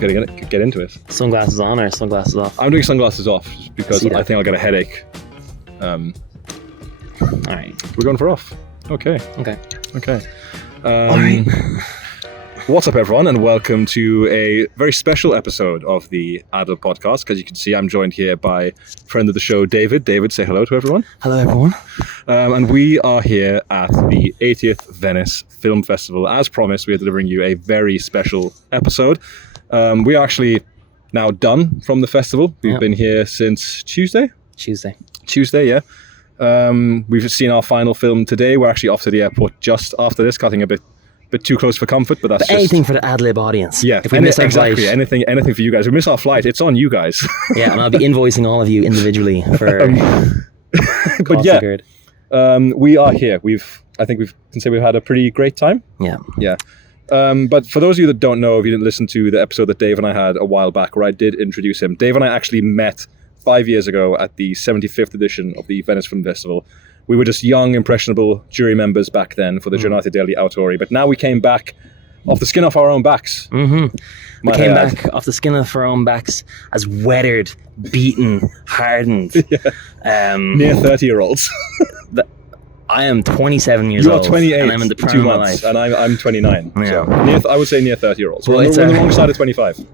let's get into it. Sunglasses on or sunglasses off? I'm doing sunglasses off because I think I'll get a headache. All right. We're going for off. Okay. All right. What's up, everyone, and welcome to a very special episode of the Adult Podcast. Because you can see, I'm joined here by friend of the show, David. David, say hello to everyone. Hello, everyone. And we are here at the 80th Venice Film Festival. As promised, we are delivering you a very special episode. We are actually now done from the festival. We've been here since Tuesday, yeah. We've seen our final film today. We're actually off to the airport just after this, cutting a bit too close for comfort, but that's anything for the ad-lib audience. Yeah, if we miss our flight, anything for you guys. If we miss our flight, it's on you guys. Yeah, and I'll be invoicing all of you individually for. But yeah, we are here. I think we can say we've had a pretty great time. Yeah. But for those of you that don't know, if you didn't listen to the episode that Dave and I had a while back, where I did introduce him, Dave and I actually met 5 years ago at the 75th edition of the Venice Film Festival. We were just young, impressionable jury members back then for the Giornate degli Autori, but now we came back off the skin of our own backs. Mm-hmm. We came back off the skin of our own backs as weathered, beaten, hardened. Near 30-year-olds. I am 27 years old. You're 28, and I'm in the prime 2 of my months, life. and I'm 29. Yeah. So I would say near 30-year-olds. Well, we're on the wrong side of 25.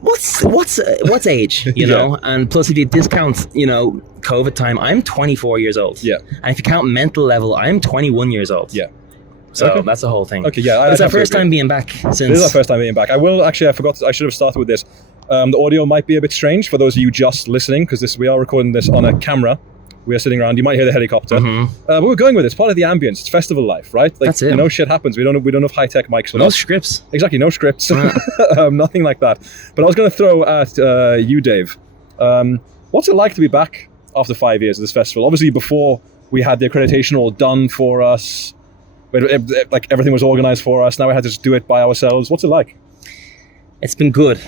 What's age, you know? And plus, if you discount, COVID time, I'm 24 years old. Yeah. And if you count mental level, I'm 21 years old. Yeah. So that's the whole thing. Okay, yeah. It's our first time being back since... This is our first time being back. I should have started with this. The audio might be a bit strange for those of you just listening, because we are recording this on a camera. We are sitting around. You might hear the helicopter. Mm-hmm. But we're going with it. It's part of the ambience. It's festival life, right? Like, that's it. Shit happens. We don't have high-tech mics for no scripts. Exactly, no scripts. Nothing like that. But I was going to throw at you, Dave. What's it like to be back after 5 years of this festival? Obviously, before we had the accreditation all done for us, like everything was organized for us. Now we had to just do it by ourselves. What's it like? It's been good.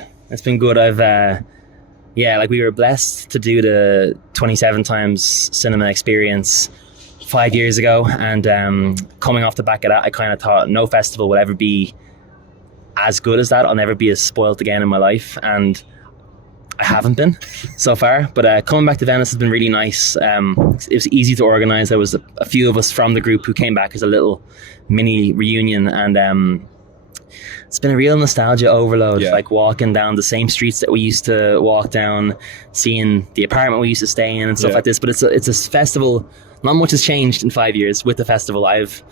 We were blessed to do the 27 times cinema experience 5 years ago, and coming off the back of that, I kind of thought no festival will ever be as good as that. I'll never be as spoiled again in my life, and I haven't been so far. But coming back to Venice has been really nice. It was easy to organize. There was a few of us from the group who came back as a little mini reunion, and it's been a real nostalgia overload, like walking down the same streets that we used to walk down, seeing the apartment we used to stay in and stuff like this. But it's a festival. Not much has changed in 5 years with the festival. I've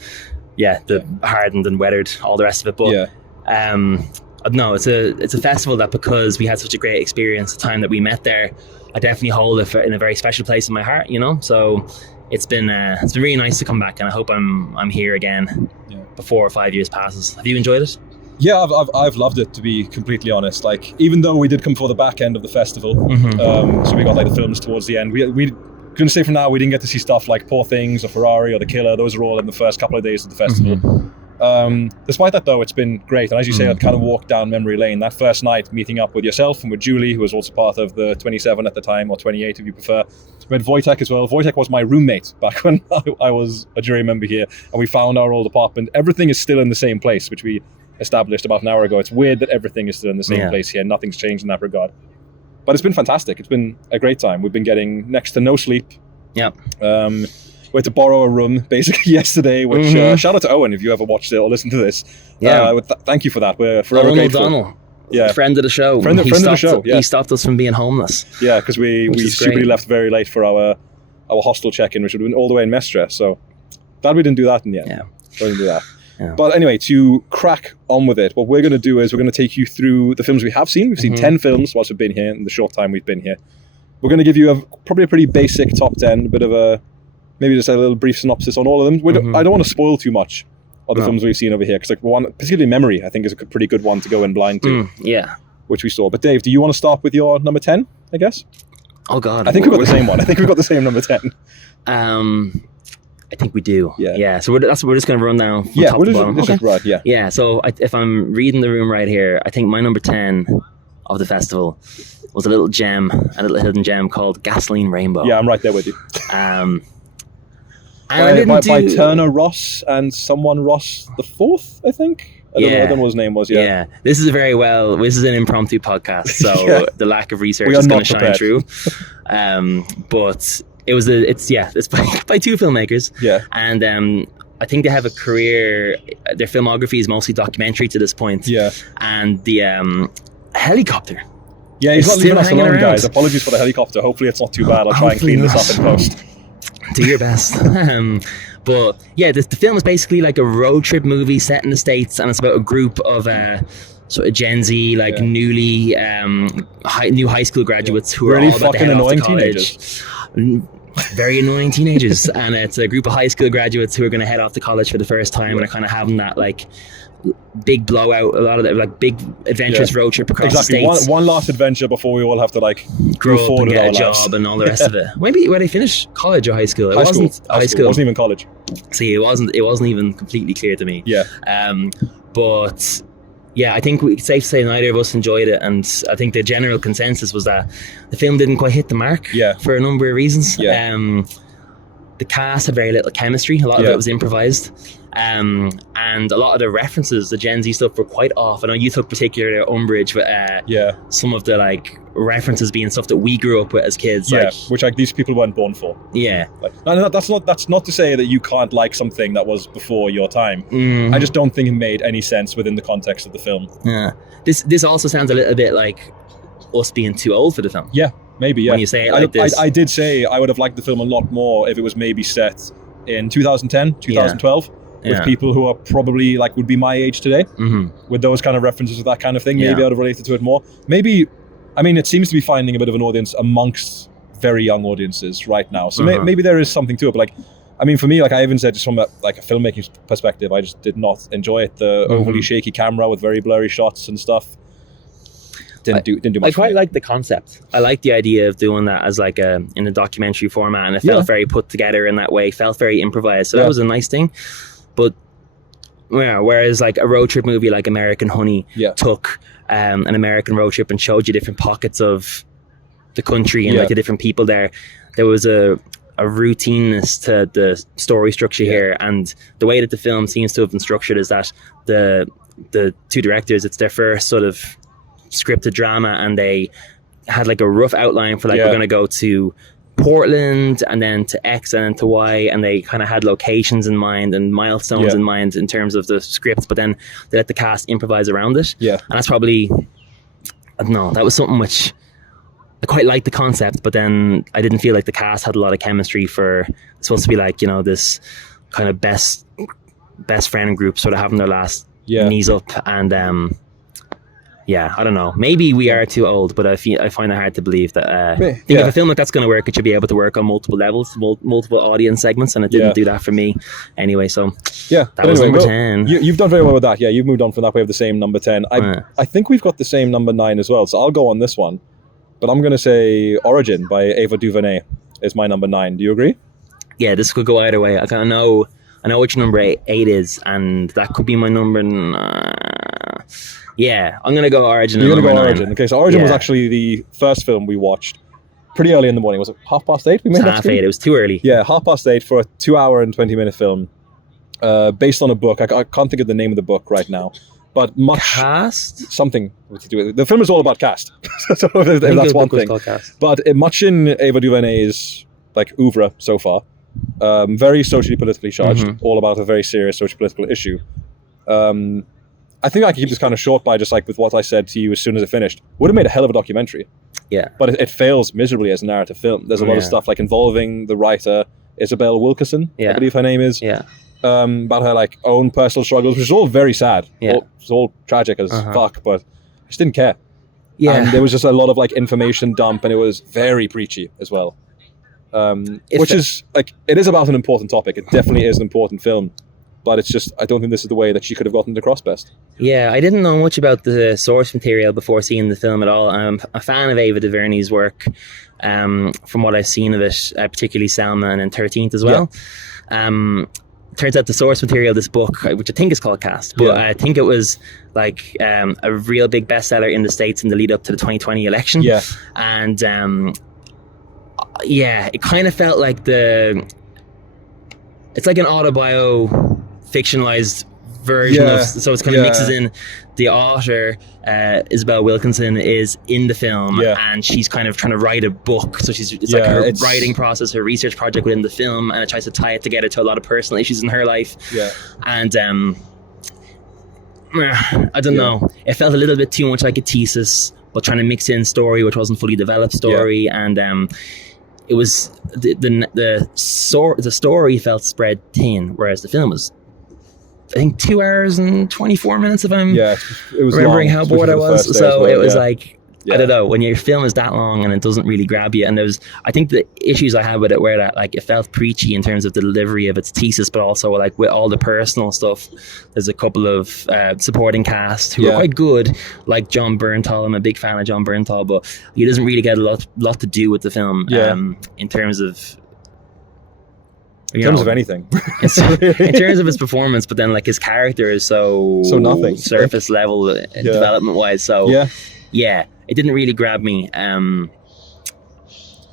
hardened and weathered all the rest of it. But no, it's a festival that, because we had such a great experience the time that we met there, I definitely hold it in a very special place in my heart. So it's been really nice to come back, and I hope I'm here again before 5 years passes. Have you enjoyed it? Yeah, I've loved it, to be completely honest. Like, even though we did come for the back end of the festival, so we got like the films towards the end. We couldn't say from now we didn't get to see stuff like Poor Things or Ferrari or The Killer. Those are all in the first couple of days of the festival. Despite that, though, it's been great. And as you say, I'd kind of walked down memory lane. That first night, meeting up with yourself and with Julie, who was also part of the 27 at the time, or 28 if you prefer. We had Wojtek as well. Wojtek was my roommate back when I was a jury member here, and we found our old apartment. Everything is still in the same place, which we established about an hour ago. It's weird that everything is still in the same place here. Nothing's changed in that regard. But it's been fantastic. It's been a great time. We've been getting next to no sleep. Yeah. We had to borrow a room basically yesterday, which shout out to Owen if you ever watched it or listened to this. Yeah. Thank you for that. We're forever grateful. O'Donnell. Yeah. Friend of the show. Friend of the show. Yeah. He stopped us from being homeless. Yeah, because we stupidly left very late for our hostel check-in, which would have been all the way in Mestre. So glad we didn't do that in the end. Yeah. We didn't do that. Yeah. But anyway, to crack on with it, what we're going to do is we're going to take you through the films we have seen. We've seen 10 films whilst we've been here in the short time we've been here. We're going to give you probably a pretty basic top 10, a bit of maybe just a little brief synopsis on all of them. I don't want to spoil too much of the films we've seen over here, because one, particularly Memory, I think is a pretty good one to go in blind to. Which we saw. But Dave, do you want to start with your number 10, I guess? Oh God. I think we've got the same one. I think we've got the same number 10. I think we do. Yeah. So we're just going to run down from top to bottom. Right. Yeah. Yeah. So if I'm reading the room right here, I think my number 10 of the festival was a little hidden gem called Gasoline Rainbow. Yeah, I'm right there with you. By Turner Ross and someone Ross the Fourth, I think. I don't know what his name was. Yeah. This is an impromptu podcast, so the lack of research is going to shine through. But it's by two filmmakers. Yeah. And I think they have a career. Their filmography is mostly documentary to this point. Yeah. And the helicopter. Yeah, he's not leaving us alone, around. guys. Apologies for the helicopter. Hopefully it's not too bad. I'll try and clean this up in post. Do your best. But yeah, the film is basically like a road trip movie set in the States, and it's about a group of sort of Gen Z, newly new high school graduates who are all about to head off to college. Very annoying teenagers. And it's a group of high school graduates who are going to head off to college for the first time and are kind of having that big blowout, a lot of the big adventurous road trip across the States. One last adventure before we all have to grow up and get a job and all the rest of it. Maybe where they finish college or high school. It wasn't high school. It wasn't even college. See, it wasn't even completely clear to me. Yeah. But yeah, I think it's safe to say neither of us enjoyed it, and I think the general consensus was that the film didn't quite hit the mark. For a number of reasons. The cast had very little chemistry. A lot of it was improvised. And a lot of the references, the Gen Z stuff, were quite off. I know you took particular umbrage with some of the references being stuff that we grew up with as kids. Which these people weren't born for. Yeah. That's not to say that you can't like something that was before your time. Mm-hmm. I just don't think it made any sense within the context of the film. Yeah. This also sounds a little bit like us being too old for the film. Yeah, maybe. Yeah. When you say it like this. I did say I would have liked the film a lot more if it was maybe set in 2010, 2012. With people who are probably would be my age today, with those kind of references, with that kind of thing, maybe I would have related to it more. Maybe, it seems to be finding a bit of an audience amongst very young audiences right now. So maybe there is something to it. But for me, I even said, just from a filmmaking perspective, I just did not enjoy it. The overly shaky camera with very blurry shots and stuff didn't do much. I quite like the concept. I like the idea of doing that as in a documentary format, and it felt very put together in that way. Felt very improvised. So that was a nice thing. But whereas a road trip movie like American Honey took an American road trip and showed you different pockets of the country and the different people there was a routineness to the story structure here, and the way that the film seems to have been structured is that the two directors, it's their first sort of scripted drama, and they had a rough outline for we're going to go to Portland and then to X and then to Y, and they kind of had locations in mind and milestones in mind in terms of the script, but then they let the cast improvise around it. And that's probably, I don't know, that was something which I quite liked the concept, but then I didn't feel like the cast had a lot of chemistry for, it's supposed to be this kind of best friend group sort of having their last knees up, and I don't know. Maybe we are too old, but I find it hard to believe that. If a film like that's going to work, it should be able to work on multiple levels, multiple audience segments, and it didn't do that for me. Anyway, so that was number 10. You've done very well with that. Yeah, you've moved on from that. We have the same number 10. I think we've got the same number 9 as well. So I'll go on this one, but I'm going to say Origin by Ava DuVernay is my number 9. Do you agree? Yeah, this could go either way. I kind of know which number 8 is, and that could be my number. Yeah, I'm going to go Origin. You're going to go Origin. Okay, so Origin was actually the first film we watched pretty early in the morning. Was it 8:30? We made that 8:30. It was too early. Yeah, 8:30 for a 2-hour and 20-minute film based on a book. I can't think of the name of the book right now. But much... Cast? Something to do with it. The film is all about cast. So if that's one thing. But much in Ava DuVernay's oeuvre so far. Very socially politically charged. All about a very serious social political issue. I think I can keep this kind of short by just with what I said to you as soon as it finished. Would have made a hell of a documentary. Yeah. But it fails miserably as a narrative film. There's a lot of stuff involving the writer Isabel Wilkerson, I believe her name is. Yeah. About her own personal struggles, which is all very sad. Yeah. It's all tragic as fuck, but I just didn't care. Yeah. And there was just a lot of information dump, and it was very preachy as well. Which is it is about an important topic. It definitely is an important film. But it's just, I don't think this is the way that she could have gotten it across best. Yeah, I didn't know much about the source material before seeing the film at all. I'm a fan of Ava DuVernay's work, from what I've seen of it, particularly Selma and then 13th as well. Turns out the source material of this book, which I think is called Cast, but I think it was a real big bestseller in the States in the lead up to the 2020 election. Yeah. And it kind of felt like it's like an fictionalized version of, so it's kind of mixes in. The author, Isabel Wilkinson, is in the film, and she's kind of trying to write a book. So it's like her writing process, her research project within the film, and it tries to tie it together to a lot of personal issues in her life. And I don't know. It felt a little bit too much like a thesis, but trying to mix in story which wasn't fully developed story, and it was the story felt spread thin, whereas the film was, I think, 2 hours and 24 minutes if I'm it was remembering long, how bored I was. So well, it was like, I don't know, when your film is that long and it doesn't really grab you. And I think the issues I had with it were that, like, it felt preachy in terms of the delivery of its thesis, but also like with all the personal stuff. There's a couple of supporting cast who are quite good, like John Bernthal. I'm a big fan of John Bernthal, but he doesn't really get a lot to do with the film in terms of, in terms of anything. In terms of his performance, but then like his character is so nothing, surface level development wise. So it didn't really grab me. And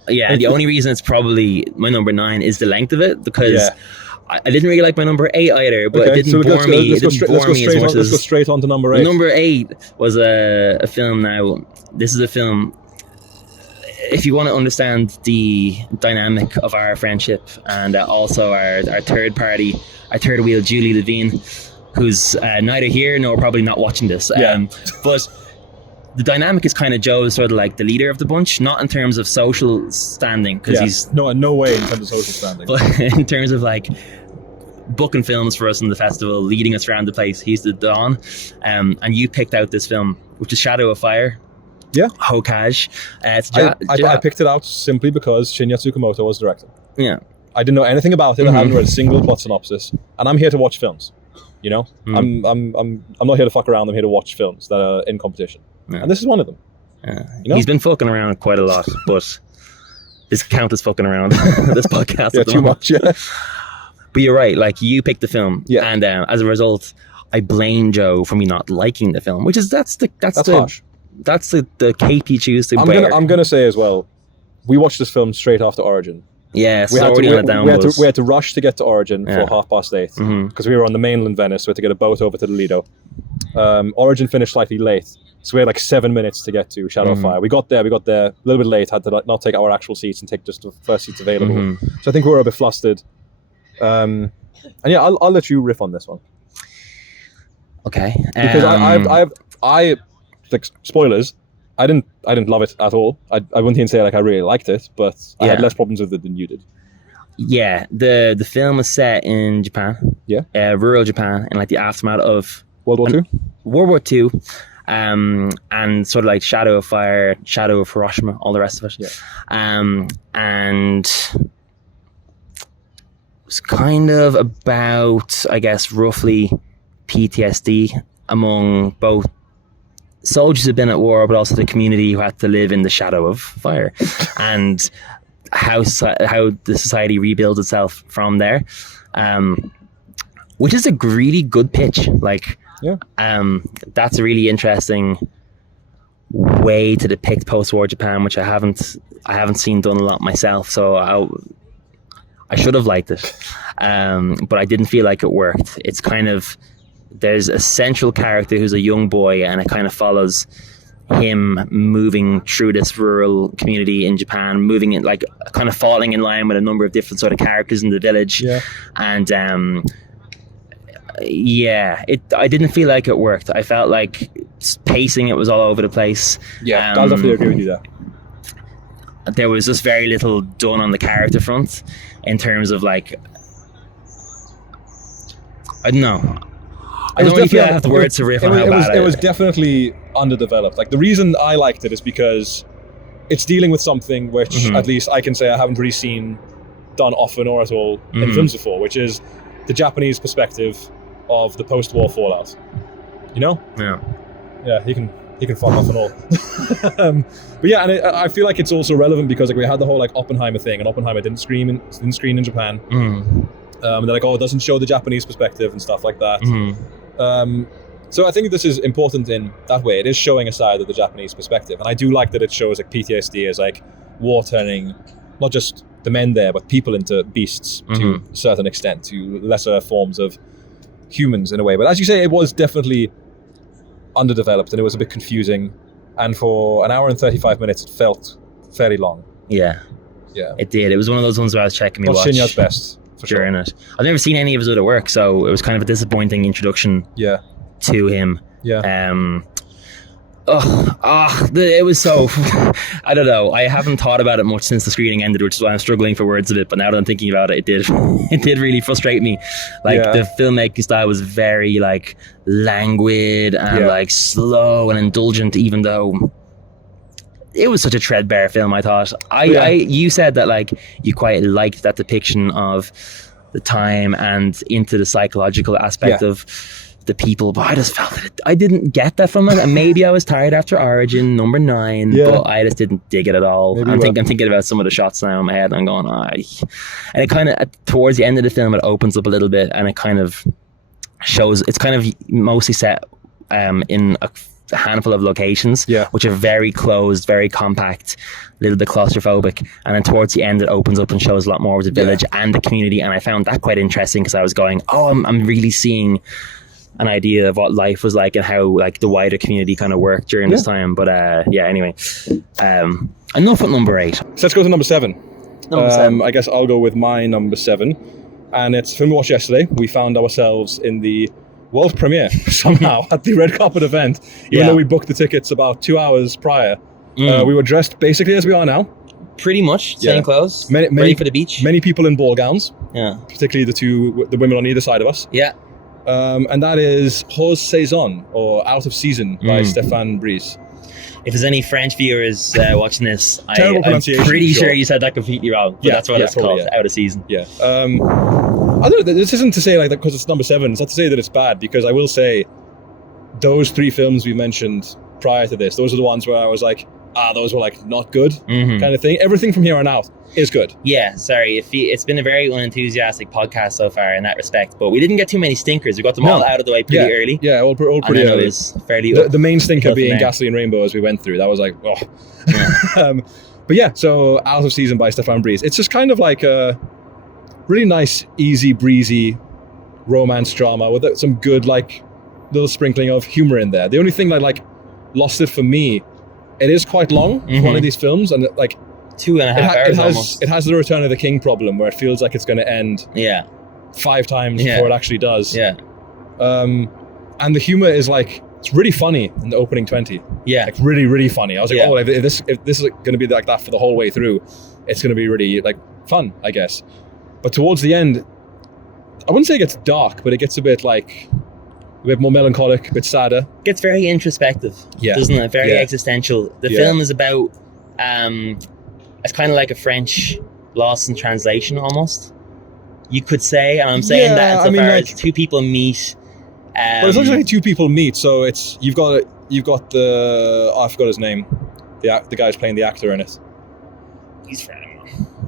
the only reason it's probably my number 9 is the length of it, because I didn't really like my number 8 either, but it didn't bore me. Let's go straight on to number 8. Number 8 was a film. Now, this is a film, if you want to understand the dynamic of our friendship and also our third party, our third wheel, Julie Levine, who's neither here nor probably not watching this. But the dynamic is kind of Joe's sort of like the leader of the bunch, not in terms of social standing, because he's no way in terms of social standing, but in terms of like booking films for us in the festival, leading us around the place. He's the Don, and you picked out this film, which is Shadow of Fire. Hokage. I picked it out simply because Shinya Tsukamoto was directing. I didn't know anything about it. I haven't read a single plot synopsis, and I'm here to watch films. You know, I'm not here to fuck around. I'm here to watch films that are in competition, and this is one of them. You know? He's been fucking around quite a lot, but this count is fucking around this podcast. Too much. But you're right. Like, you picked the film, and as a result, I blame Joe for me not liking the film, which is that's harsh. That's the cape you choose to wear. I'm gonna say as well, we watched this film straight after Origin. We had to rush to get to Origin for 8:30 because we were on the mainland Venice, so we had to get a boat over to the Lido. Origin finished slightly late, so we had like 7 minutes to get to Shadow of Fire. We got there a little bit late, had to not take our actual seats and take just the first seats available. So I think we were a bit flustered. And I'll let you riff on this one. Okay. Because I like, spoilers, I didn't love it at all. I wouldn't even say like I really liked it, but I had less problems with it than you did. The film is set in Japan. Rural Japan, in like the aftermath of World War II, and sort of like Shadow of Fire, Shadow of Hiroshima, all the rest of it. And it's kind of about, I guess, roughly PTSD among both soldiers who've been at war, but also the community who had to live in the shadow of fire, and how the society rebuilds itself from there, which is a really good pitch. Like, that's a really interesting way to depict post-war Japan, which I haven't seen done a lot myself. So I should have liked it, but I didn't feel like it worked. It's kind of, there's a central character who's a young boy, and it kind of follows him moving through this rural community in Japan, moving it, like, kind of falling in line with a number of different sort of characters in the village. And I didn't feel like it worked. I felt like pacing, it was all over the place. I'll definitely agree with you there. There was just very little done on the character front in terms of, like, I don't know. I don't really feel I have the words to riff on how bad it was definitely underdeveloped. Like, the reason I liked it is because it's dealing with something which, at least I can say, I haven't really seen done often or at all in films before, which is the Japanese perspective of the post-war fallout. You know? Yeah, he can fuck off and all. But yeah, and I feel like it's also relevant because, like, we had the whole, like, Oppenheimer thing, and Oppenheimer didn't screen in Japan. They're like, oh, it doesn't show the Japanese perspective and stuff like that. So I think this is important in that way. It is showing a side of the Japanese perspective, and I do like that it shows, like, PTSD as, like, war turning not just the men there, but people into beasts to a certain extent, to lesser forms of humans in a way. But as you say, it was definitely underdeveloped and it was a bit confusing. And for an hour and 35 minutes, it felt fairly long. Yeah. It did. It was one of those ones where I was checking Not watch. Shinya's best, for sure. During it. I've never seen any of his other work, so it was kind of a disappointing introduction to him. Yeah. It was so I don't know, I haven't thought about it much since the screening ended, which is why I'm struggling for words of it, but now that I'm thinking about it, it did really frustrate me. Like the filmmaking style was very like languid and like slow and indulgent, even though it was such a threadbare film. I thought you said that like you quite liked that depiction of the time and into the psychological aspect of the people, but I just felt that I didn't get that from it. And maybe I was tired after Origin number 9, but I just didn't dig it at all. I'm thinking about some of the shots now in my head and I'm going, and it kind of, towards the end of the film, it opens up a little bit and it kind of shows, it's kind of mostly set in a handful of locations, which are very closed, very compact, a little bit claustrophobic, and then towards the end it opens up and shows a lot more of the village and the community, and I found that quite interesting because I was going, I'm really seeing an idea of what life was like and how like the wider community kind of worked during this time. But anyway, enough with number 8. So let's go to number 7. I guess I'll go with my number 7, and it's a film we watched yesterday. We found ourselves in the world premiere somehow at the red carpet event, even though we booked the tickets about 2 hours prior. We were dressed basically as we are now, pretty much same clothes, ready for the beach. Many people in ball gowns, particularly the women on either side of us. And that is Hors Saison, or Out of Season, by Stéphane Brice. If there's any French viewers watching this, Terrible I'm pronunciation, pretty sure you said that completely wrong, but that's what it's called, Out of Season. I don't know, this isn't to say like that because it's number 7, it's not to say that it's bad, because I will say those 3 films we mentioned prior to this, those are the ones where I was like, those were like not good, kind of thing. Everything from here on out is good. It's been a very unenthusiastic podcast so far in that respect, but we didn't get too many stinkers. We got them all out of the way pretty early. All pretty early. It was fairly the main stinker being Gasoline Rainbow as we went through. That was like, but so Out of Season by Stéphane Brice. It's just kind of like a really nice, easy breezy romance drama with some good like little sprinkling of humor in there. The only thing that like lost it for me, it is quite long for one of these films, and like 2.5 hours almost. It has the Return of the King problem where it feels like it's going to end 5 times before it actually does. And the humor is like, it's really funny in the opening 20. Like really, really funny. I was like, if this is going to be like that for the whole way through, it's going to be really like fun, I guess. But towards the end, I wouldn't say it gets dark, but it gets a bit more melancholic, a bit sadder. Gets very introspective, doesn't it? Very existential. The film is about, it's kind of like a French lost in translation almost, you could say. And I'm saying that insofar as 2 people meet. But it's not like 2 people meet, so it's you've got the I forgot his name, the guy who's playing the actor in it. He's French.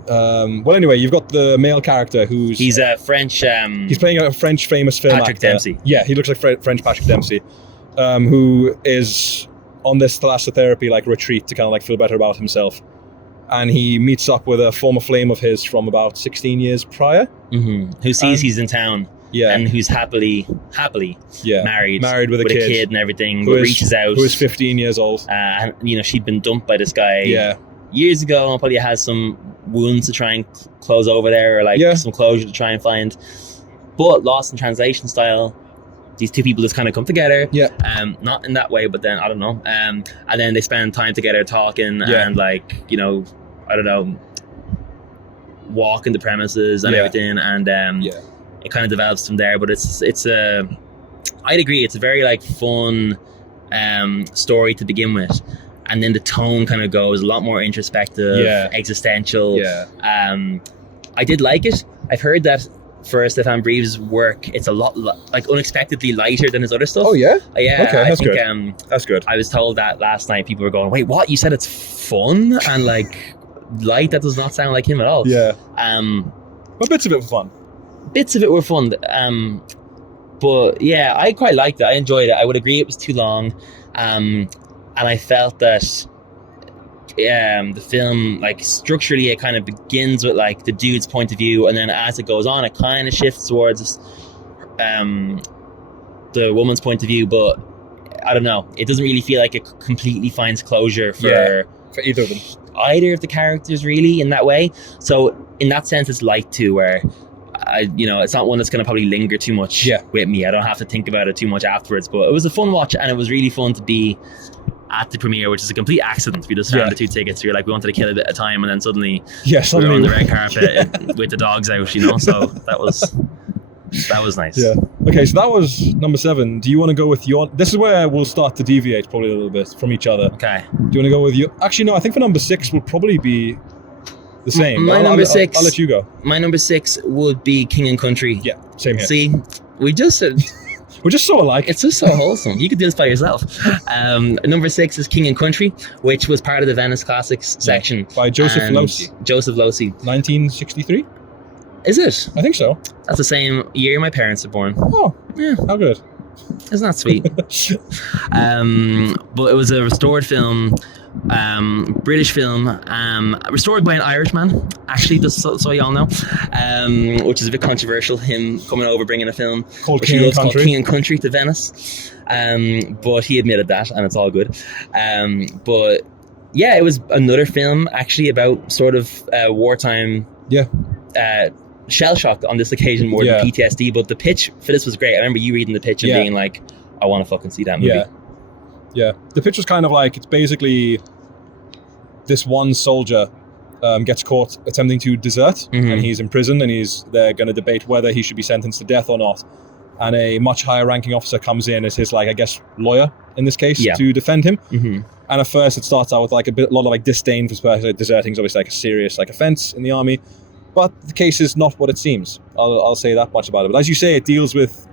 Well, anyway, you've got the male character he's a French. He's playing a French famous film Patrick actor. Dempsey. Yeah, he looks like French Patrick Dempsey, who is on this thalassotherapy like retreat to kind of like feel better about himself, and he meets up with a former flame of his from about 16 years prior, who sees he's in town. And who's happily married with a kid and everything, but reaches out. Who is 15 years old. And she'd been dumped by this guy years ago, and probably has some wounds to try and close over there, or like some closure to try and find. But lost in translation style, these 2 people just kind of come together. Not in that way, but then I don't know. And then they spend time together talking and like, I don't know, walking the premises and everything, and it kind of develops from there. But I'd agree, it's a very like fun story to begin with, and then the tone kind of goes a lot more introspective, existential. I did like it. I've heard that for Stéphane Brice's work, it's a lot like unexpectedly lighter than his other stuff. Okay, I think good. That's good. I was told that last night. People were going, "Wait, what? You said it's fun and like light? That does not sound like him at all." But bits of it were fun. Bits of it were fun, but yeah, I quite liked it. I enjoyed it. I would agree it was too long, and I felt that the film, like structurally, it kind of begins with like the dude's point of view, and then as it goes on, it kind of shifts towards the woman's point of view, but I don't know. It doesn't really feel like it completely finds closure for either of them. Either of the characters, really, in that way. So in that sense, it's light too, where it's not one that's going to probably linger too much with me. I don't have to think about it too much afterwards. But it was a fun watch, and it was really fun to be at the premiere, which is a complete accident. We just found the 2 tickets. We were like, we wanted to kill a bit of time, and then suddenly we were on the red carpet with the dogs out, So that was nice. Yeah. Okay, so that was number 7. Do you want to go with your... This is where we'll start to deviate probably a little bit from each other. Okay. Do you want to go with your... Actually, no, I think for number 6 will probably be the same. My number 6... I'll let you go. My number 6 would be King and Country. Yeah, same here. See, we just... We're just so alike. It's just so wholesome. You could do this by yourself. Number 6 is King and Country, which was part of the Venice Classics section. By Joseph Losey. Joseph Losey. 1963? Is it? I think so. That's the same year my parents were born. Oh, yeah. How good. Isn't that sweet? But it was a restored film, British film, restored by an Irishman, actually, just so y'all know, which is a bit controversial, him coming over bringing a film called King and Country to Venice. But he admitted that, and it's all good. But yeah, it was another film actually about sort of wartime shell shock on this occasion more than PTSD. But the pitch for this was great. I remember you reading the pitch and being like, I want to fucking see that movie. Yeah. The pitch was kind of like, it's basically this one soldier gets caught attempting to desert, and he's in prison, and they're going to debate whether he should be sentenced to death or not. And a much higher ranking officer comes in as his, like, I guess, lawyer in this case to defend him. And at first it starts out with like a lot of like disdain for deserting is obviously like a serious like offense in the army. But the case is not what it seems. I'll say that much about it. But as you say, it deals with...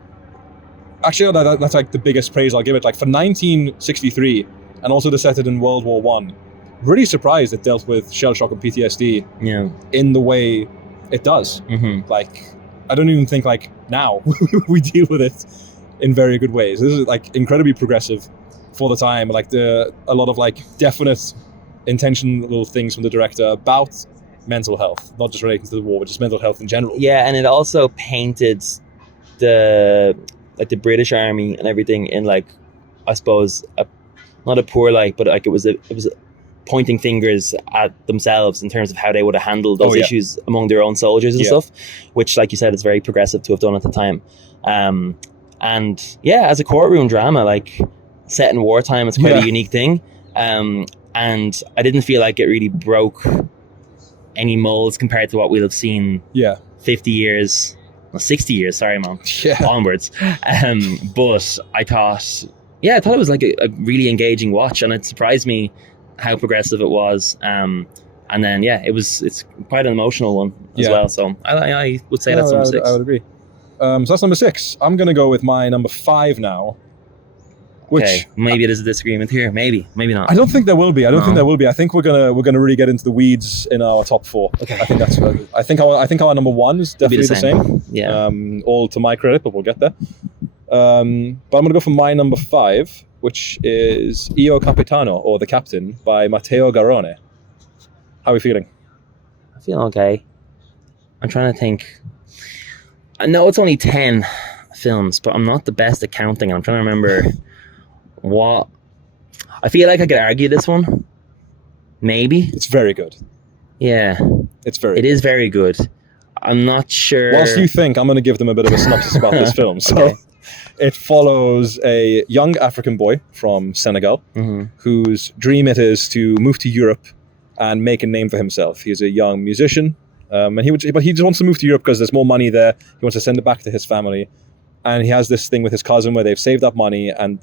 Actually, that's like the biggest praise I'll give it. Like for 1963, and also to set it in World War One, really surprised it dealt with shell shock and PTSD in the way it does. Like, I don't even think like now we deal with it in very good ways. This is like incredibly progressive for the time. Like a lot of like definite intentional things from the director about mental health, not just relating to the war, but just mental health in general. Yeah, and it also painted the British Army and everything in like, I suppose, not a poor light, but like it was pointing fingers at themselves in terms of how they would have handled those issues among their own soldiers and stuff, which, like you said, is very progressive to have done at the time. And yeah, as a courtroom drama, like set in wartime, it's quite a unique thing. And I didn't feel like it really broke any molds compared to what we'll have seen 50 years, well, 60 years, sorry, Mom, onwards. But I thought it was like a really engaging watch, and it surprised me how progressive it was. And then, it's quite an emotional one as well. So I would say that's number 6. I would agree. So that's number 6. I'm going to go with my number 5 now. Which maybe there's a disagreement here. Maybe not. I don't think there will be. I think we're gonna really get into the weeds in our top 4. Okay. I think that's. I think our number 1 is definitely the same. Yeah. All to my credit, but we'll get there. But I'm gonna go for my number 5, which is Io Capitano, or The Captain, by Matteo Garrone. How are we feeling? I feel okay. I'm trying to think. I know it's only 10 films, but I'm not the best at counting. I'm trying to remember. What? I feel like I could argue this one. Maybe. It's very good. Yeah. It is very good. I'm not sure. Whilst you think, I'm going to give them a bit of a synopsis about this film. So it follows a young African boy from Senegal whose dream it is to move to Europe and make a name for himself. He's a young musician, but he just wants to move to Europe because there's more money there. He wants to send it back to his family. And he has this thing with his cousin where they've saved up money and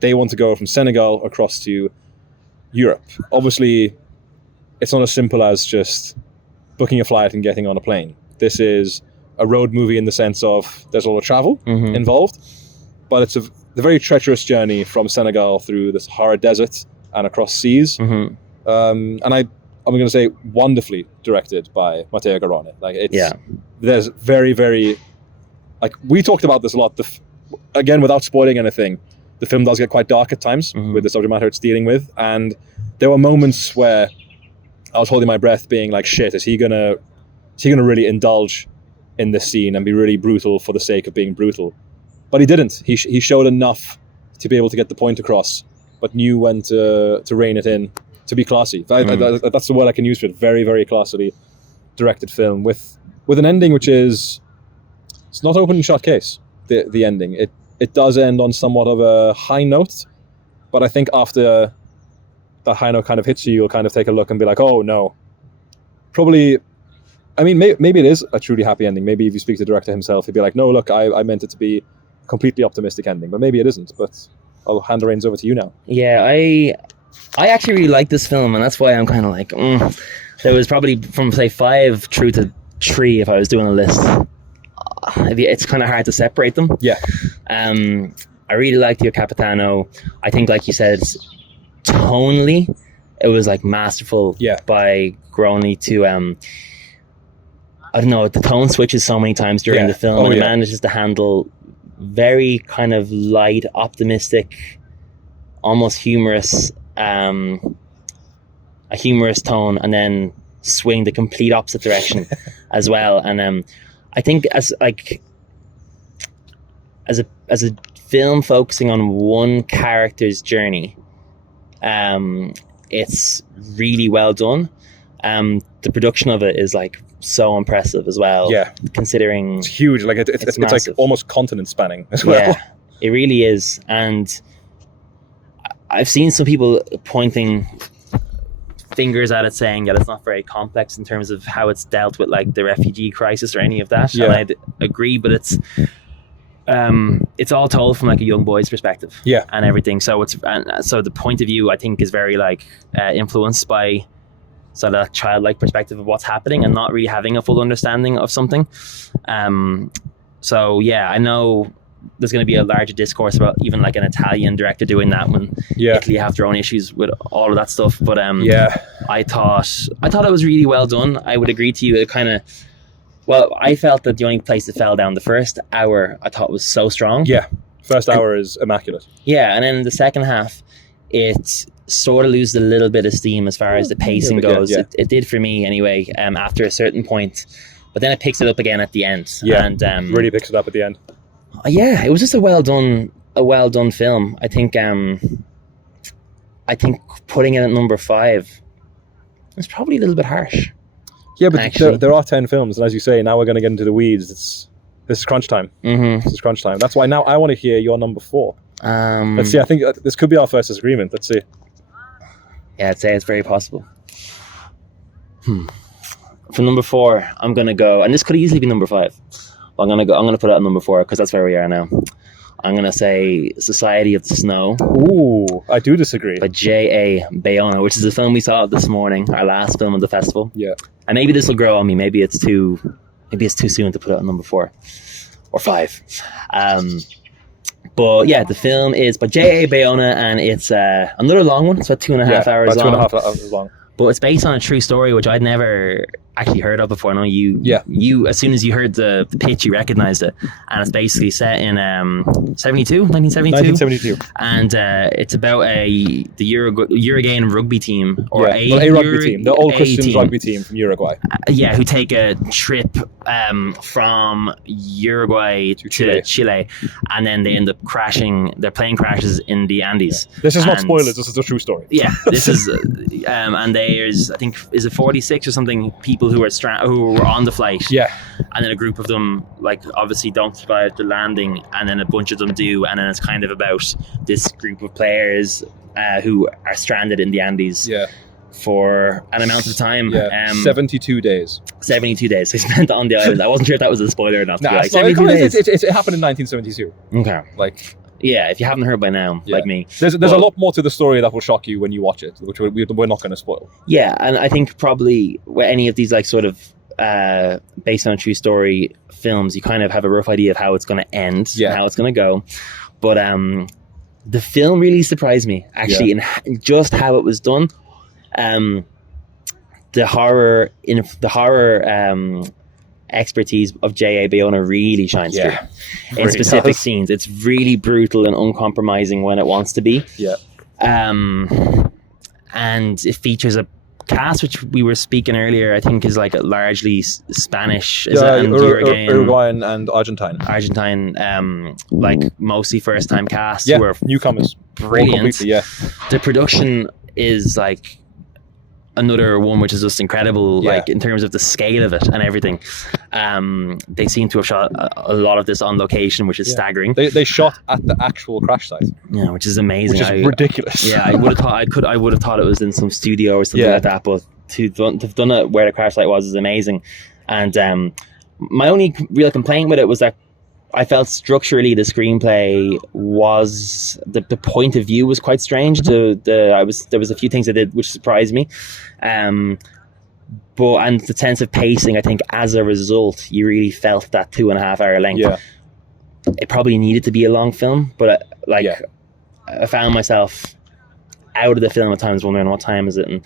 they want to go from Senegal across to Europe. Obviously, it's not as simple as just booking a flight and getting on a plane. This is a road movie in the sense of there's a lot of travel involved, but it's a very treacherous journey from Senegal through the Sahara Desert and across seas. And I'm going to say wonderfully directed by Matteo Garrone. Like there's very, very, like we talked about this a lot. Again, without spoiling anything, the film does get quite dark at times with the subject matter it's dealing with, and there were moments where I was holding my breath, being like, "Shit, is he gonna really indulge in this scene and be really brutal for the sake of being brutal?" but he didn't. He showed enough to be able to get the point across, but knew when to rein it in, to be classy. That's the word I can use for it. Very, very classily directed film with an ending which is, it's not open and shut case. The ending, it does end on somewhat of a high note, but I think after that high note kind of hits you, you'll kind of take a look and be like, oh no, probably. I mean, maybe it is a truly happy ending. Maybe if you speak to the director himself, he'd be like, no, look, I meant it to be a completely optimistic ending, but maybe it isn't. But I'll hand the reins over to you now. Yeah, I actually really like this film, and that's why I'm kind of like, there was probably from say 5 through to 3 if I was doing a list. It's kind of hard to separate them. Yeah. I really liked Io Capitano. I think, like you said, tonally, it was like masterful by Groening to I don't know, the tone switches so many times during the film, and it manages to handle very kind of light, optimistic, almost humorous, a humorous tone, and then swing the complete opposite direction as well. And I think as a film focusing on one character's journey, it's really well done. The production of it is like so impressive as well. Yeah, considering it's huge. Like it's like almost continent spanning as well. Yeah, it really is. And I've seen some people pointing fingers at it, saying that it's not very complex in terms of how it's dealt with, like the refugee crisis or any of that. Yeah. And I'd agree, but it's all told from like a young boy's perspective. Yeah, and everything. So so the point of view, I think, is very like influenced by sort of childlike perspective of what's happening and not really having a full understanding of something. So yeah, I know there's going to be a larger discourse about even like an Italian director doing that when Italy have their own issues with all of that stuff. But I thought it was really well done. I would agree to you. It kind of, well, I felt that the only place it fell down, the first hour, I thought was so strong. Yeah, first hour is immaculate. Yeah, and then in the second half, it sort of loses a little bit of steam as far as the pacing goes. Yeah. It did for me anyway, after a certain point, but then it picks it up again at the end. Yeah, and really picks it up at the end. Yeah, it was just a well done film. I think putting it at number 5 is probably a little bit harsh. Yeah, but there are 10 films, and as you say, now we're going to get into the weeds. This is crunch time. Mm-hmm. This is crunch time. That's why now I want to hear your number 4. Let's see. I think this could be our first disagreement. Let's see. Yeah, I'd say it's very possible. For number 4, I'm gonna go, and this could easily be number 5. But I'm gonna put it at number 4 because that's where we are now. I'm gonna say Society of the Snow. Ooh, I do disagree. By J.A. Bayona, which is a film we saw this morning, our last film of the festival. Yeah. And maybe this will grow on me. Maybe it's too soon to put it at number 4 or 5. But yeah, the film is by J.A. Bayona, and it's another long one. It's about 2.5 hours long. 2.5 hours long. But it's based on a true story, which I'd never actually heard of before. I know you as soon as you heard the pitch, you recognized it. And it's basically set in 1972. And it's about the Uruguayan rugby team, or a rugby team, the old Christians rugby team from Uruguay. Who take a trip from Uruguay to Chile, and then they end up crashing. Their plane crashes in the Andes. This is not spoilers. This is a true story. Yeah, this is, and there's, I think, is it 46 or something people who were on the flight. Yeah, and then a group of them, like, obviously don't survive the landing, and then a bunch of them do, and then it's kind of about this group of players who are stranded in the Andes. Yeah. For an amount of time. 72 days. 72 days. They spent on the island. I wasn't sure if that was a spoiler or not. Nah, like, 72 days. It happened in 1972. Okay. Like, yeah, if you haven't heard by now, like me. There's a lot more to the story that will shock you when you watch it, which we're not going to spoil. Yeah, and I think probably with any of these, like, sort of based on a true story films, you kind of have a rough idea of how it's going to end, and how it's going to go. But the film really surprised me, actually, in just how it was done. The horror expertise of J.A. Bayona really shines through in specific scenes. It's really brutal and uncompromising when it wants to be. Yeah. And it features a cast, which we were speaking earlier, I think is like largely Spanish, is Yeah, it? And Uruguayan and Argentine, like mostly first time cast Yeah, who are newcomers. brilliant. Completely, yeah. The production is like another one which is just incredible, Yeah. like in terms of the scale of it and everything. They seem to have shot a lot of this on location, which is staggering. They shot at the actual crash site, Yeah, which is amazing. which is ridiculous. Yeah, I would have thought it was in some studio or something Yeah. like that, but to have done it where the crash site was is amazing. And my only real complaint with it was that I felt structurally the screenplay was the point of view was quite strange. There was a few things I did which surprised me, and the sense of pacing. I think as a result, you really felt that 2.5 hour length. Yeah. It probably needed to be a long film, but I found myself out of the film at times wondering what time is it, and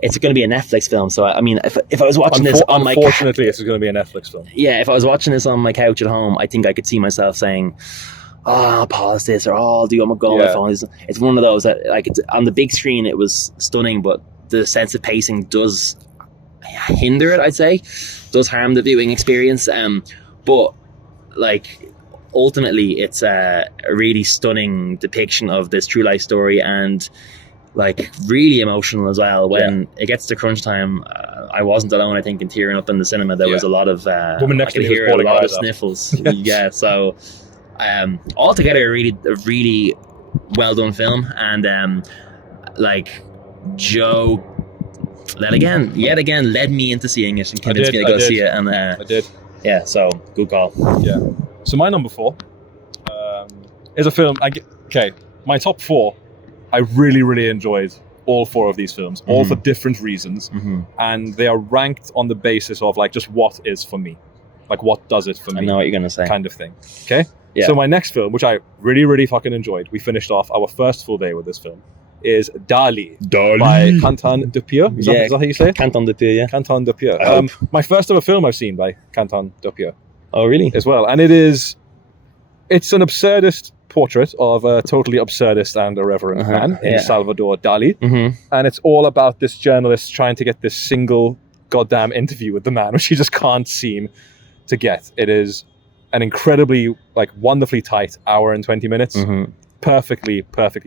it's going to be a Netflix film. So I mean, if I was watching this on my unfortunately, this is going to be a Netflix film. Yeah, if I was watching this on my couch at home, I think I could see myself saying, "Oh, I'll pause this," or "Oh, I'll do on my phone." It's one of those that, like, it's on the big screen. It was stunning, but the sense of pacing does hinder it. I'd say does harm the viewing experience. But like ultimately, it's a really stunning depiction of this true life story, and like really emotional as well. When it gets to crunch time, I wasn't alone. I think in tearing up in the cinema, there was a lot of woman next to me was bawling a lot her of eyes out. sniffles. Yeah, so altogether, a really well done film, and like Joe yet again led me into seeing it and convinced me to go see it, and I did. Yeah, so good call. Yeah. So my number 4 is a film. Okay, my top 4. I really enjoyed all 4 of these films, all for different reasons, and they are ranked on the basis of like just what is for me, like what does it for me. I know what you're gonna say, kind of thing. Okay. Yeah. So my next film, which I really fucking enjoyed, we finished off our first full day with this film, is Dali by Quentin Dupieux. Is that how you say it? Quentin Dupieux, yeah. Quentin Dupieux. My first ever film I've seen by Quentin Dupieux. Oh, really? As well, and it's an absurdist portrait of a totally absurdist and irreverent man in Salvador Dali, and it's all about this journalist trying to get this single goddamn interview with the man, which he just can't seem to get. It is an incredibly, like, wonderfully tight hour and 20 minutes, perfectly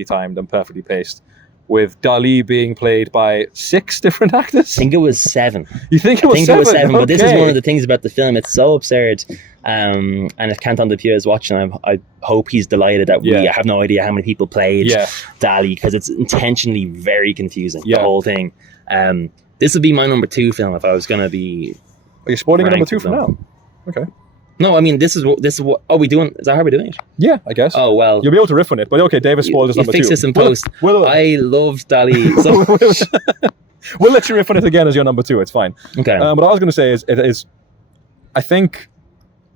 timed and perfectly paced, with Dali being played by 6 different actors. I think it was 7. You think it was 7? It was 7, but this is Okay. one of the things about the film. It's so absurd. And if Quentin Dupieux is watching, I hope he's delighted that I have no idea how many people played Dali, because it's intentionally very confusing, the whole thing. This would be my number 2 film if I was going to be... Are you spoiling a number 2 for now? Okay. No, I mean, this is what... Oh, we doing... Is that how we're doing it? Yeah, I guess. Oh, well... You'll be able to riff on it, but okay, David spoiled his number 2. Fix this in post. I loved Dali. We'll let you riff on it again as your number 2. It's fine. Okay. What I was going to say is, it is, I think,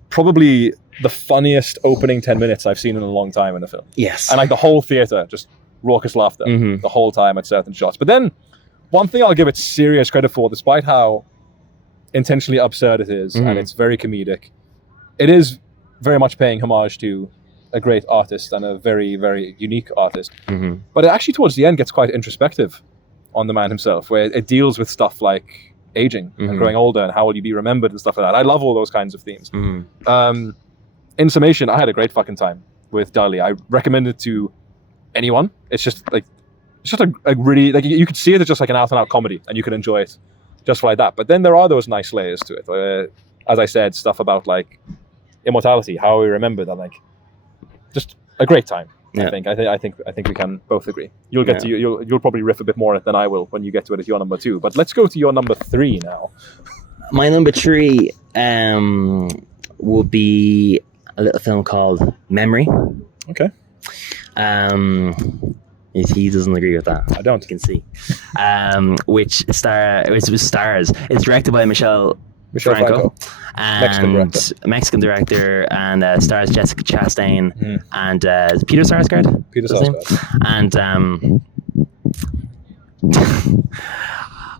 probably the funniest opening 10 minutes I've seen in a long time in a film. Yes. And like the whole theater, just raucous laughter the whole time at certain shots. But then, one thing I'll give it serious credit for, despite how intentionally absurd it is, and it's very comedic, it is very much paying homage to a great artist and a very unique artist. But it actually towards the end gets quite introspective on the man himself, where it deals with stuff like aging and growing older and how will you be remembered and stuff like that. I love all those kinds of themes. In summation, I had a great fucking time with Dali. I recommend it to anyone. It's just a really, like, you could see it as just like an out and out comedy and you can enjoy it just like that. But then there are those nice layers to it. As I said, stuff about like immortality, how we remember that, like, just a great time. Yeah. I think we can both agree. You'll get to you'll probably riff a bit more on it than I will when you get to it as your number 2. But let's go to your number 3 now. My number 3 will be a little film called Memory. Okay. He doesn't agree with that. I don't. You can see. Which stars. It's directed by Michel Franco. And Mexican director, and stars Jessica Chastain and Peter Sarsgaard.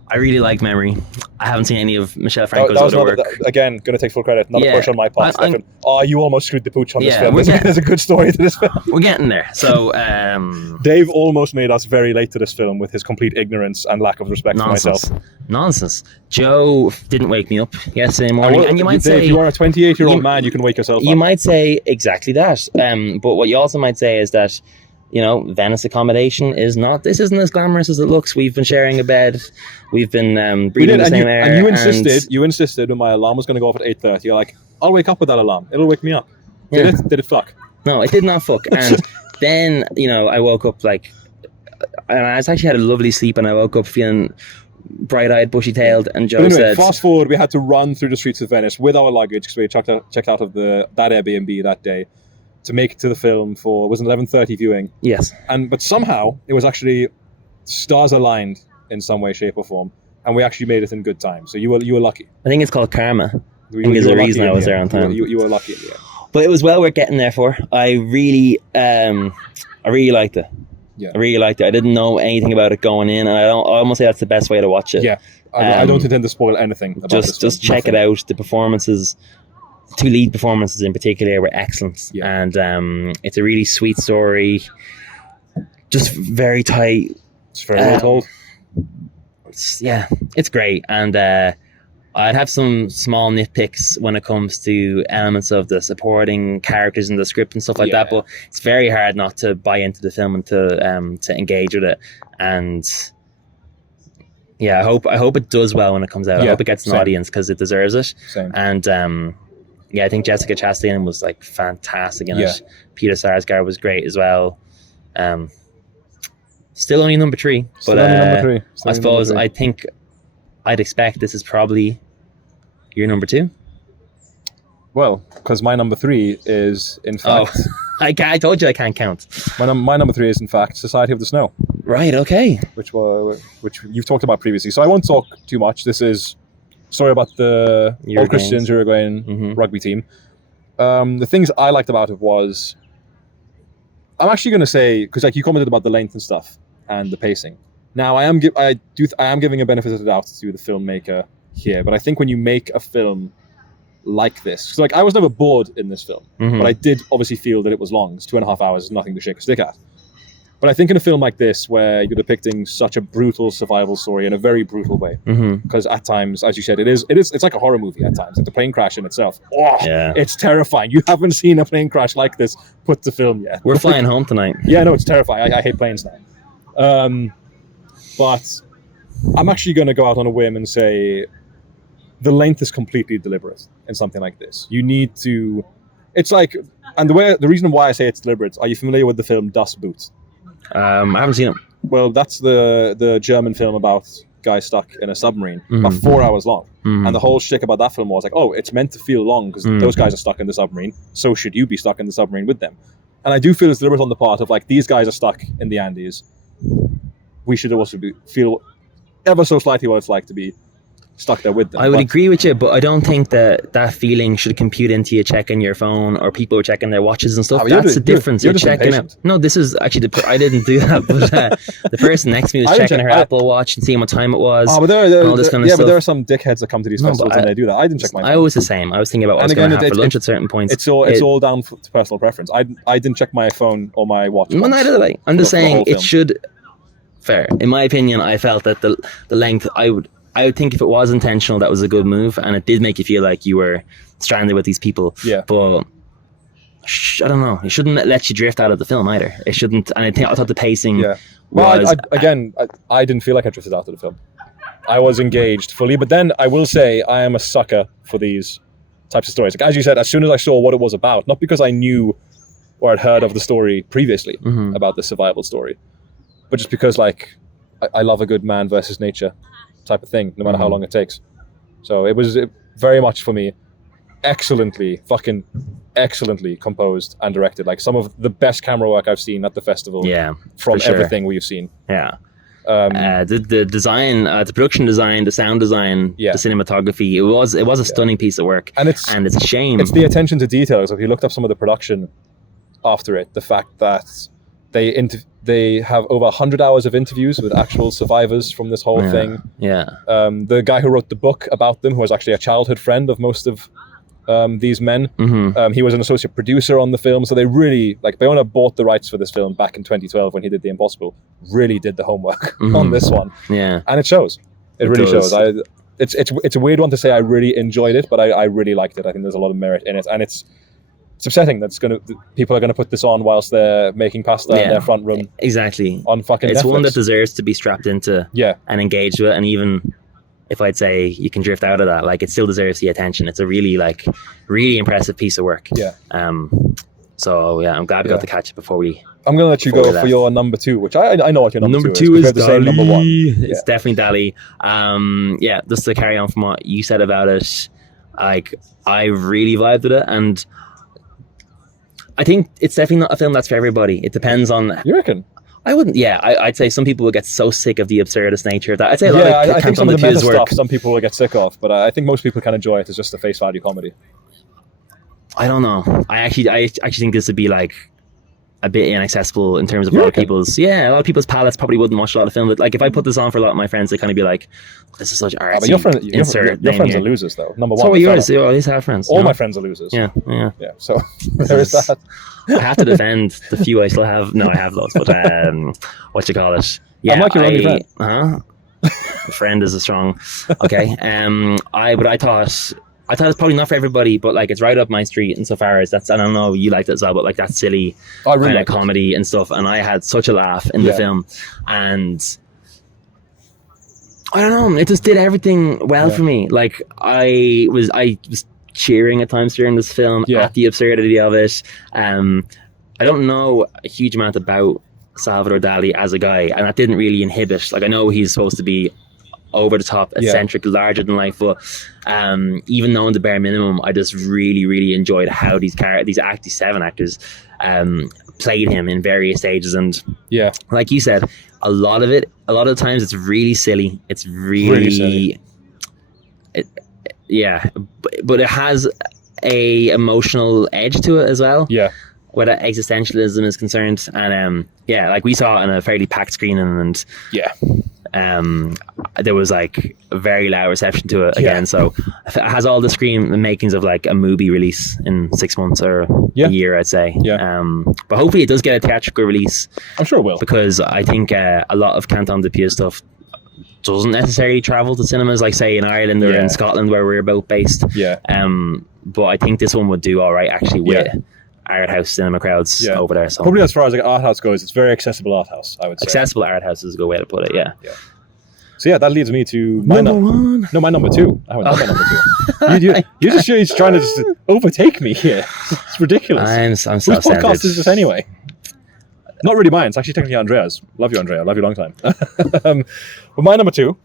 I really like Memory. I haven't seen any of Michel That Franco's was other not work. again, going to take full credit. Not a push on my part, Stefan. You almost screwed the pooch on this film. There's a good story to this film. We're getting there. So Dave almost made us very late to this film with his complete ignorance and lack of respect for myself. Nonsense. Joe didn't wake me up yesterday morning, and you might say, if you are a 28-year-old man, you can wake yourself up. You might say exactly that. But what you also might say is that, you know, Venice accommodation isn't as glamorous as it looks. We've been sharing a bed. We've been breathing the same air. And you insisted when my alarm was going to go off at 8:30. You're like, I'll wake up with that alarm. It'll wake me up. Yeah. Did it fuck? No, it did not fuck. And then, you know, I woke up and I actually had a lovely sleep, and I woke up feeling bright-eyed, bushy-tailed, and Joe said... Fast forward, we had to run through the streets of Venice with our luggage because we checked out of that Airbnb that day to make it to the film for, it was an 11:30 viewing. Yes. But somehow, it was actually stars aligned in some way, shape or form, and we actually made it in good time. So you were lucky. I think it's called karma. I think there's a reason I was there on time. You were lucky in the end. But it was well worth getting there for. I really liked it. Yeah. I really liked it. I didn't know anything about it going in, and I almost say that's the best way to watch it. Yeah. I don't intend to spoil anything about this film. Just check it out. The performances, 2 lead performances in particular, were excellent. Yeah. And it's a really sweet story. Just very tight. It's very well told. It's great. And I'd have some small nitpicks when it comes to elements of the supporting characters in the script and stuff like that, but it's very hard not to buy into the film and to engage with it. And I hope it does well when it comes out. I hope it gets an audience because it deserves it. Same. And I think Jessica Chastain was like fantastic in it. Peter Sarsgaard was great as well. Still only number 3, but I suppose I think I'd expect this is probably your number 2. Well, because my number 3 is in fact. I told you I can't count. My number 3 is in fact Society of the Snow. Right. Okay. Which you've talked about previously, so I won't talk too much. This is a story about the All Christians Uruguayan rugby team. The things I liked about it was, I'm actually going to say, because like you commented about the length and stuff and the pacing. Now I am giving a benefit of the doubt to the filmmaker here, but I think when you make a film like this, so like I was never bored in this film, but I did obviously feel that it was long. It's 2.5 hours is nothing to shake a stick at. But I think in a film like this, where you're depicting such a brutal survival story in a very brutal way, because at times, as you said, it's like a horror movie at times. Like the plane crash in itself, it's terrifying. You haven't seen a plane crash like this put to film yet. We're flying home tonight. Yeah, no, it's terrifying. I hate planes now. But I'm actually going to go out on a whim and say the length is completely deliberate in something like this. You need to... It's like... And the reason why I say it's deliberate, are you familiar with the film Das Boot? I haven't seen it. Well, that's the German film about guys stuck in a submarine, about 4 hours long. And the whole shtick about that film was like, oh, it's meant to feel long because those guys are stuck in the submarine, so should you be stuck in the submarine with them. And I do feel it's deliberate on the part of like, these guys are stuck in the Andes. We should also feel ever so slightly what it's like to be stuck there with them. I would agree with you, but I don't think that feeling should compute into you checking your phone or people are checking their watches and stuff. That's the difference. You're checking out. No, this is actually I didn't do that, but the person next to me was checking her Apple Watch and seeing what time it was. But there are some dickheads that come to these festivals and they do that. I didn't check my phone. I was the same. I was thinking about what I was going to have for lunch at certain points. It's all down to personal preference. I didn't check my phone or my watch. Well, neither did I. I'm just saying it should. Fair. In my opinion, I felt that the length, I would think if it was intentional, that was a good move, and it did make you feel like you were stranded with these people. Yeah. But I don't know. It shouldn't let you drift out of the film either. It shouldn't. And I thought the pacing. Yeah. Well, I didn't feel like I drifted out of the film. I was engaged fully, but then I will say I am a sucker for these types of stories. Like, as you said, as soon as I saw what it was about, not because I knew or had heard of the story previously about the survival story, but just because like I love a good man versus nature type of thing, no matter how long it takes. So it was very much for me excellently composed and directed. Like some of the best camera work I've seen at the festival. Yeah, from everything we've seen. Yeah. The design, the production design, the sound design, the cinematography, it was a stunning piece of work. And it's a shame. It's the attention to details. If you looked up some of the production after it, the fact that they have over 100 hours of interviews with actual survivors from this whole thing. Yeah. The guy who wrote the book about them, who was actually a childhood friend of most of these men, he was an associate producer on the film. So they really, like, Bayona bought the rights for this film back in 2012 when he did The Impossible. Really did the homework on this one. Yeah. And it shows. It really shows. It's a weird one to say I really enjoyed it, but I really liked it. I think there's a lot of merit in it, and it's upsetting that people are gonna put this on whilst they're making pasta in their front room. Exactly. On fucking It's Netflix. one that deserves to be strapped into and engaged with, and even if I'd say you can drift out of that, like, it still deserves the attention. It's a really impressive piece of work. Yeah. So yeah, I'm glad we got to catch it before we. I'm going to let you go for your number 2, which I know what your number two is. Number 2 is the same number 1. It's definitely Dali. Yeah, just to carry on from what you said about it, like, I really vibed with it, and I think it's definitely not a film that's for everybody. It depends on. You reckon? I wouldn't. Yeah, I'd say some people will get so sick of the absurdist nature of that. I'd say a lot of I think some of the meta work. stuff some people will get sick of, but I think most people can enjoy it as just a face value comedy. I don't know. I actually think this would be like a bit inaccessible in terms of a lot of people's palates probably wouldn't watch a lot of film. But like, if I put this on for a lot of my friends, they kind of be like, "This is such artsy." But your friends are losers, though. Number 1. So are yours. You always have friends. All my friends are losers. Yeah. So there is that. I have to defend the few I still have. No, I have lots, but what you call it? Yeah, I'm like your only friend. Friend is a strong. Okay. I thought it's probably not for everybody, but like, it's right up my street insofar as that's, and I don't know, you liked it as well, but like, that silly kind of comedy and stuff, and I had such a laugh in the film, and I don't know, it just did everything well for me. Like, I was cheering at times during this film at the absurdity of it. I don't know a huge amount about Salvador Dali as a guy, and that didn't really inhibit. Like, I know he's supposed to be over the top, eccentric, larger than life, but even knowing the bare minimum, I just really, really enjoyed how these 7 actors played him in various stages. And like you said, a lot of the times it's really silly. It's really silly. But it has a emotional edge to it as well. Yeah. Where that existentialism is concerned, and like, we saw it in a fairly packed screening, and there was like a very loud reception to it again. So it has all the makings of like a movie release in 6 months or a year, I'd say. But hopefully it does get a theatrical release. I'm sure it will, because I think a lot of Canton de Pieux stuff doesn't necessarily travel to cinemas, like say in Ireland or in Scotland, where we're both based. But I think this one would do all right actually with art house cinema crowds over there. So probably as far as like art house goes, it's very accessible art house, I would say. Accessible art house is a good way to put it. So that leads me to my number 1. No, my number 2. I haven't done my number 2. You're just trying to just overtake me here. It's ridiculous. I'm so Whose podcast is this anyway? Not really mine. It's actually technically Andrea's. Love you, Andrea. Love you a long time. But my number 2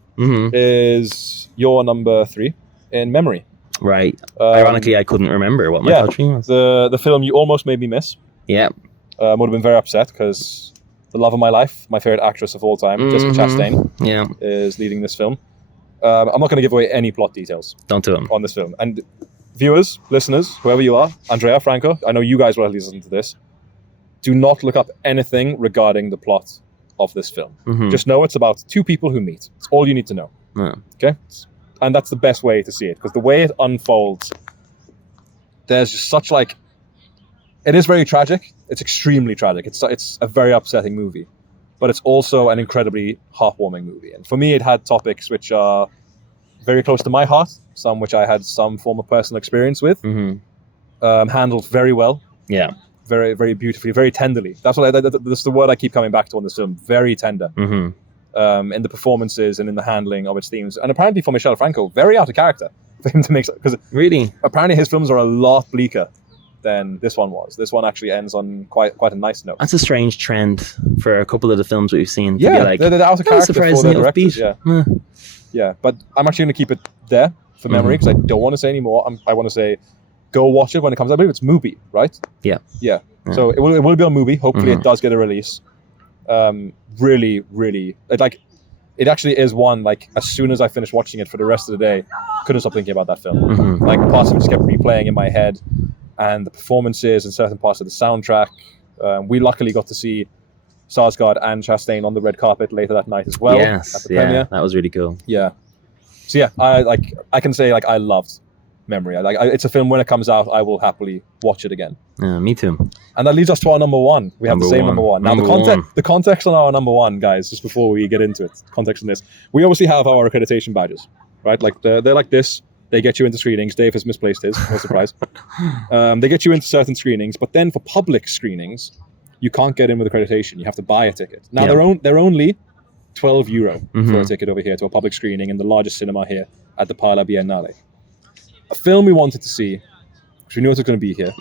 is your number 3 in memory. Right. Ironically, I couldn't remember what my top 3 was. The film you almost made me miss. Yeah. Would have been very upset, because the love of my life, my favorite actress of all time, Jessica Chastain, is leading this film. I'm not going to give away any plot details. Don't do them. On this film. And viewers, listeners, whoever you are, Andrea, Franco, I know you guys will at least listen to this. Do not look up anything regarding the plot of this film. Just know it's about 2 people who meet. It's all you need to know. Okay? And that's the best way to see it, because the way it unfolds, there's just such like, it is very tragic. It's extremely tragic. It's a very upsetting movie, but it's also an incredibly heartwarming movie. And for me, it had topics which are very close to my heart, some which I had some form of personal experience with, handled very well. Yeah. Very, very beautifully, very tenderly. That's the word I keep coming back to on this film. Very tender. In the performances and in the handling of its themes. And apparently for Michel Franco, very out of character for him to make, because really, apparently his films are a lot bleaker than this one was. This one actually ends on quite a nice note. That's a strange trend for a couple of the films we've seen. Yeah, to be like, they're out of character for their directors. Yeah, but I'm actually going to keep it there for memory, because I don't want to say any more. I want to say, go watch it when it comes out. I believe it's Mubi, right? Yeah. So it will be on Mubi. Hopefully it does get a release. Really, really, it actually is one, like, as soon as I finished watching it for the rest of the day, couldn't stop thinking about that film. Like, parts of it just kept replaying in my head, and the performances and certain parts of the soundtrack. We luckily got to see Sarsgaard and Chastain on the red carpet later that night as well. Yes, at the premiere. that was really cool. Yeah. So yeah, I can say I loved Memory. It's a film, when it comes out, I will happily watch it again. Yeah, me too. And that leads us to our number one. We have the same number one. Now the context on our number one, guys, just before we get into it, context on this, we obviously have our accreditation badges, right? Like they're like this. They get you into screenings. Dave has misplaced his, no surprise. They get you into certain screenings, but then for public screenings, you can't get in with accreditation. You have to buy a ticket. Now they're only €12 for a ticket over here to a public screening in the largest cinema here at the Parla Biennale. A film we wanted to see, which we knew it was going to be here,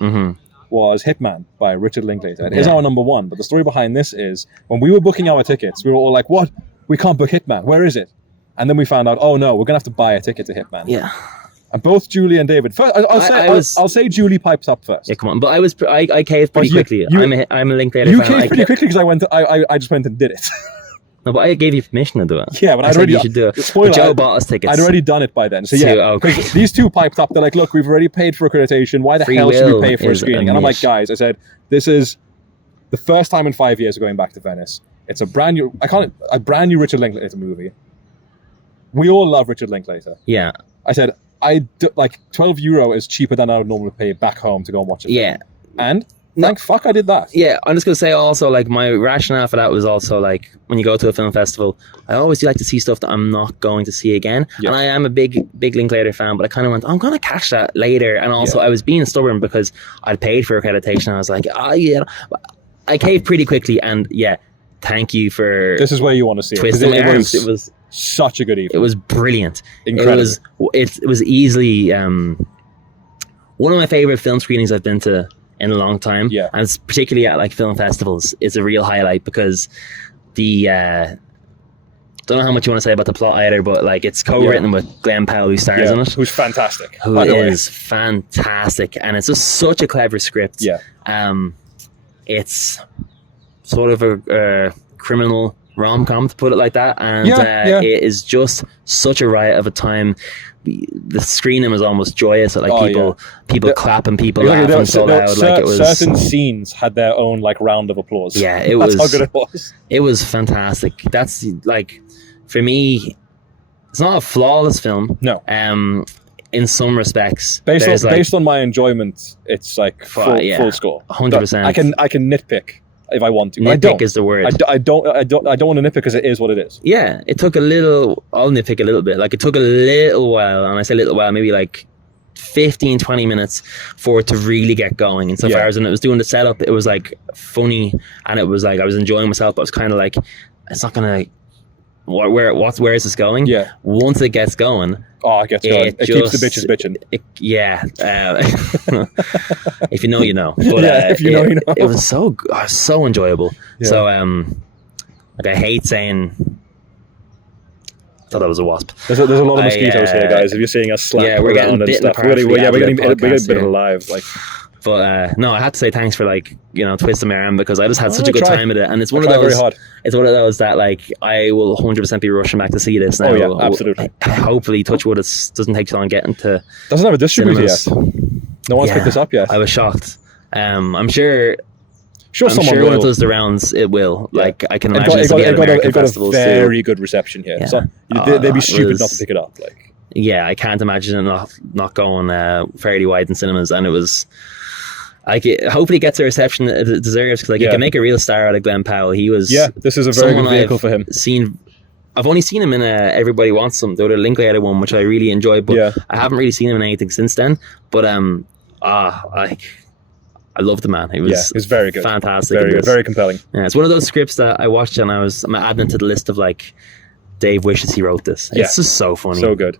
was Hitman by Richard Linklater. It is our number one, but the story behind this is, when we were booking our tickets, we were all like, what? We can't book Hitman. Where is it? And then we found out, oh no, we're going to have to buy a ticket to Hitman. Yeah. And both Julie and David, first, I'll say Julie pipes up first. Yeah, come on. But I caved pretty quickly. I'm a Linklater fan. You caved pretty quickly because I just went and did it. No, but I gave you permission to do it. Yeah, but I said you should do it. Spoiler, Joe bought us tickets. I'd already done it by then. So yeah, these two piped up. They're like, look, we've already paid for accreditation. Why the hell should we pay for a screening? And I'm like, guys, I said, this is the first time in 5 years we're going back to Venice. It's a brand new Richard Linklater movie. We all love Richard Linklater. Yeah. I said, €12 is cheaper than I would normally pay back home to go and watch it. Yeah. And thank fuck I did that. Yeah, I'm just going to say also, my rationale for that was also, when you go to a film festival, I always do like to see stuff that I'm not going to see again. Yeah. And I am a big Linklater fan, but I kind of went, I'm going to catch that later. And also, I was being stubborn because I'd paid for accreditation. I was like, I caved pretty quickly. And yeah, thank you for... This is where you want to see twisting my arms. It was such a good evening. It was brilliant. Incredible. It was easily one of my favorite film screenings I've been to in a long time. Yeah. And it's particularly at film festivals, it's a real highlight because the don't know how much you want to say about the plot either, but it's co-written with Glenn Powell, who stars in it, who's fantastic. Who is fantastic, and it's just such a clever script. Yeah. It's sort of a criminal rom-com, to put it like that, and it is just such a riot of a time. The screening was almost joyous. People clapping, people laughing so loud. It was certain scenes had their own round of applause. Yeah, that's how good it was. It was fantastic. That's for me, it's not a flawless film. No. In some respects, based on my enjoyment, it's full score. 100%. I can nitpick if I want to. Nitpick is the word. I don't want to nitpick because it is what it is. Yeah, it took a little. I'll nitpick a little bit. It took a little while, and I say a little while, maybe 15-20 minutes for it to really get going. Insofar as when it was doing the setup, it was funny, and it was I was enjoying myself. But I was kind of it's not gonna. Where is this going? Yeah. Once it gets going, it gets going. It keeps the bitches bitching. If you know, you know. But, if you know, you know. It was so enjoyable. Yeah. So, I hate saying. I thought that was a wasp. There's a lot of mosquitoes here, guys. If you're seeing us slap around and stuff, we're getting a bit alive. But no, I had to say thanks for twisting my arm, because I just had such a good time with it, and it's one of those. It's one of those that I will 100% be rushing back to see this now. Oh yeah, absolutely. Hopefully, touch wood, it doesn't take too long getting to. Doesn't have a distributor yet. No one's picked this up yet. I was shocked. I'm sure. Someone when will. it does the rounds, it will. I can imagine it got a very good reception here. Yeah. So they'd be stupid not to pick it up. Yeah, I can't imagine it not going fairly wide in cinemas, and it was. Hopefully it gets the reception it deserves, because it can make a real star out of Glenn Powell. He was this is a very good vehicle for him. I've only seen him in Everybody Wants Some, the other Linklater one, which I really enjoyed, but I haven't really seen him in anything since then. But I love the man. He was very good, fantastic, very good, very compelling. Yeah, it's one of those scripts that I watched and I'm adding to the list of Dave wishes he wrote this. It's just so funny, so good.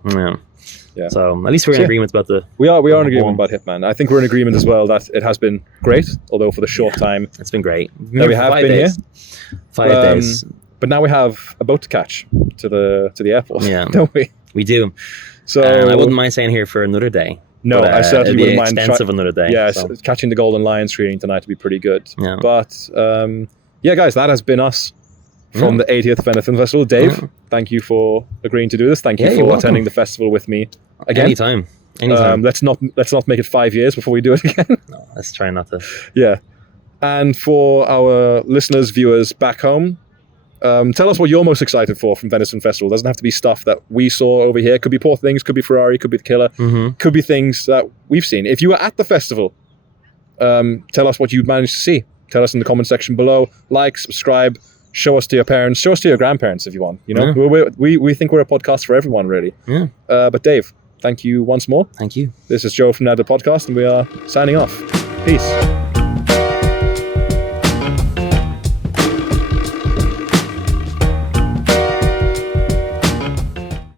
Yeah. So at least we're in agreement about the. We are in agreement about Hitman. I think we're in agreement as well that it has been great, although for the short time it's been great. That we have been here. 5 days. But now we have a boat to catch to the airport. Yeah, don't we? We do. So I wouldn't mind staying here for another day. No, I certainly wouldn't mind. Extensive another day. Yeah, so catching the Golden Lion screening tonight would be pretty good. Yeah. But guys, that has been us from the 80th Venice Film Festival. Dave, thank you for agreeing to do this. Thank you for attending the festival with me again. Anytime. Let's not make it 5 years before we do it again. No, let's try not to. Yeah. And for our listeners, viewers back home, tell us what you're most excited for from Venice Film Festival. It doesn't have to be stuff that we saw over here. Could be Poor Things, could be Ferrari, could be The Killer, could be things that we've seen. If you were at the festival, tell us what you managed to see. Tell us in the comment section below. Like, subscribe, show us to your parents, show us to your grandparents if you want. You know, we think we're a podcast for everyone, really. Yeah. But Dave, thank you once more. Thank you. This is Joe from Ned the Podcast, and we are signing off. Peace.